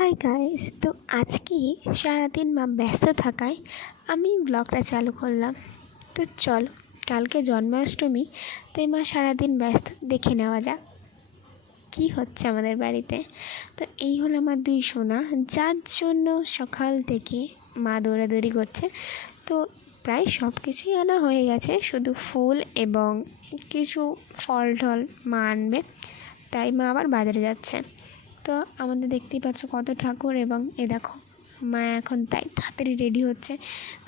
Hi guys, তো আজকে সারাদিন মা ব্যস্ত থাকায় আমি ব্লগটা চালু করলাম। তো চলো, কালকে জন্মাষ্টমী, তাই মা সারাদিন ব্যস্ত, দেখে নেওয়া যাক কী হচ্ছে আমাদের বাড়িতে। তো এই হলো আমার দুই সোনা, যার জন্য সকাল থেকে মা দৌড়াদৌড়ি করছে। তো প্রায় সব কিছুই আনা হয়ে গেছে, শুধু ফুল এবং কিছু ফল টল মা আনবে, তাই মা আবার বাজারে যাচ্ছে। তো আমাদের দেখতেই পাচ্ছ কত ঠাকুর, এবং দেখো মা এখন তাই তাড়াতাড়ি রেডি হচ্ছে,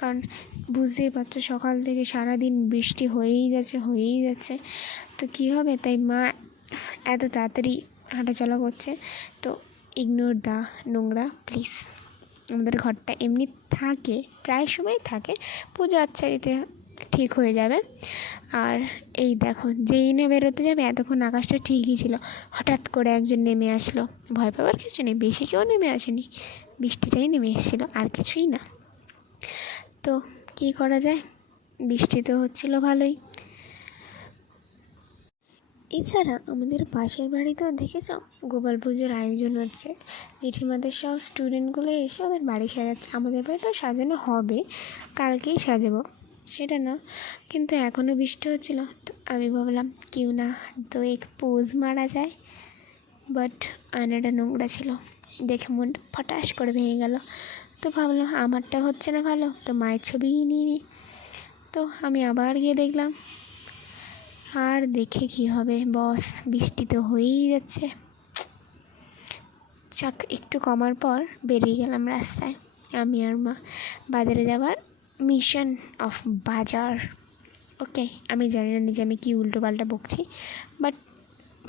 কারণ বুঝতেই পারছো সকাল থেকে সারাদিন বৃষ্টি হয়েই যাচ্ছে। তো কী হবে, তাই মা এত তাড়াতাড়ি হাঁটাচলা করছে। তো ইগনোর দা নোংরা প্লিজ। আমাদের ঘরটা এমনি থাকে, প্রায় সময় থাকে, পুজো আচ্ছারিতে ঠিক হয়ে যাবে। আর এই দেখো, যেই না বেরোতে যাবে, এতক্ষণ আকাশটা ঠিকই ছিল, হঠাৎ করে একজন নেমে আসলো। ভয় পাওয়ার কিছু নেই, বেশি কেউ নেমে আসেনি, বৃষ্টিটাই নেমে এসেছিলো, আর কিছুই না। তো কী করা যায়, বৃষ্টি তো হচ্ছিলো ভালোই। এছাড়া আমাদের পাশের বাড়িতেও দেখেছো গোপাল পুজোর আয়োজন হচ্ছে। জেঠিমাদের সব স্টুডেন্টগুলো এসে ওদের বাড়ি সাজাচ্ছে। আমাদের বাড়িটাও সাজানো হবে, কালকেই সাজাবো সেটা না, কিন্তু এখনও বৃষ্টি হচ্ছিলো। তো আমি ভাবলাম কেউ না তো এক পোজ মারা যায়, বাট আয়নাটা নোংরা ছিল, দেখে মনটা ফটাস করে ভেঙে গেল। তো ভাবলাম আমারটা হচ্ছে না ভালো, তো মায়ের ছবিই নিয়ে নিই। তো আমি আবার গিয়ে দেখলাম, আর দেখে কি হবে বস, বৃষ্টি তো হয়েই যাচ্ছে। চাক একটু কমার পর বেরিয়ে গেলাম রাস্তায়, আমি আর মা, বাজারে যাবার মিশন অফ বাজার। ওকে, আমি জানি না নিজে আমি কি উল্টো পাল্টা বকছি, বাট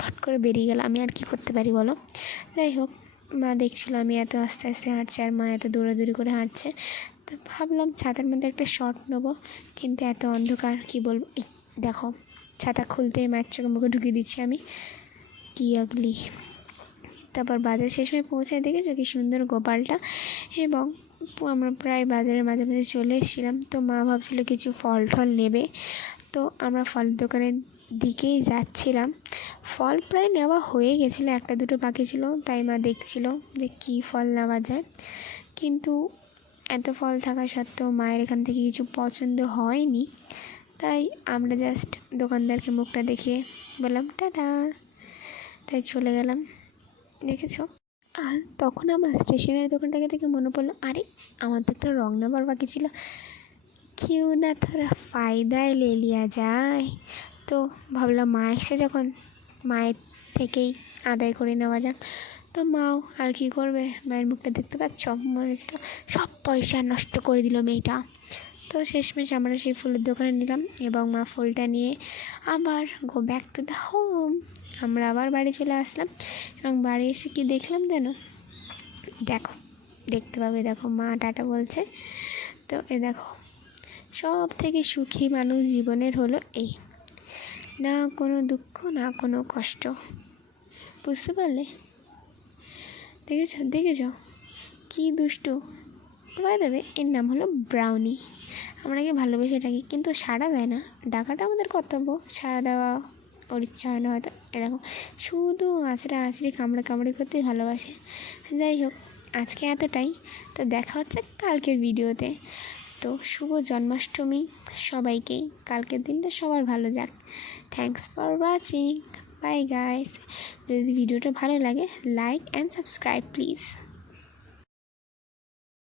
ফট করে বেরিয়ে গেলাম, আমি আর কি করতে পারি বলো। যাই হোক, মা দেখছিল আমি এত আস্তে আস্তে হাঁটছি আর মা এত দৌড়াদৌড়ি করে হাঁটছে। তো ভাবলাম ছাতার মধ্যে একটা শর্ট নেবো, কিন্তু এত অন্ধকার কি বলবো। এই দেখো, ছাতা খুলতেই মায়ের চোখে মুখে ঢুকিয়ে দিচ্ছি আমি, কি আগলি। তারপর বাজার শেষ হয়ে পৌঁছায়, দেখেছো কি সুন্দর গোপালটা। এবং আমরা প্রায় বাজারের মাঝে চলে এসেছিলাম। তো মা ভাবছিল কিছু ফল টল নেবে, তো আমরা ফল দোকানের দিকেই যাচ্ছিলাম। ফল প্রায় নেওয়া হয়ে গেছিলো, একটা দুটো বাকি ছিল, তাই মা দেখছিল যে কী ফল নেওয়া যায়। কিন্তু এত ফল থাকা সত্ত্বেও মায়ের এখান থেকে কিছু পছন্দ হয়নি, তাই আমরা জাস্ট দোকানদারকে মুখটা দেখিয়ে বললাম টাটা, তাই চলে গেলাম। দেখেছো, আর তখন আমার স্টেশনারি দোকানটাকে দেখে মনে পড়লো, আরে আমার তো একটা রং নেবার বাকি ছিল, কেউ না থোড়া ফায়দায় লে লিয়া যায়। তো ভাবলাম মা এসে যখন, মায়ের থেকেই আদায় করে নেওয়া যাক। তো মাও আর কি করবে, মায়ের মুখটা দেখতে পাচ্ছ, মনে হচ্ছিল সব পয়সা নষ্ট করে দিল মেয়েটা। তো শেষমেশ আমরা সেই ফুলের দোকানে নিলাম, এবং মা ফুলটা নিয়ে আবার go back to the home. আমরা আবার বাড়ি চলে আসলাম, এবং বাড়ি এসে কি দেখলাম জানো, দেখো দেখতে পাবে, দেখো মা টাটা বলছে। তো দেখো, সব থেকে সুখী মানুষ জীবনের হলো এই, না কোনো দুঃখ না কোনো কষ্ট, বুঝতে পারলে। দেখেছ কি দুষ্টু। বাই দ্য ওয়ে, এর নাম হলো ব্রাউনি। আমরা কি ভালোবেসে ডাকি, কিন্তু সাড়া দেয় না, ডাকাটা আমাদের কর্তব্য, সাড়া দেওয়া ওর ইচ্ছা হয় না হয়তো। এরকম শুধু আঁচড়ি কামড়ি করতেই ভালোবাসে। যাই হোক, আজকে এতটাই। তো দেখা হচ্ছে কালকের ভিডিওতে। তো শুভ জন্মাষ্টমী সবাইকেই, কালকের দিনটা সবার ভালো যাক। Thanks for watching, bye guys. যদি ভিডিওটা ভালো লাগে, লাইক অ্যান্ড সাবস্ক্রাইব প্লিজ।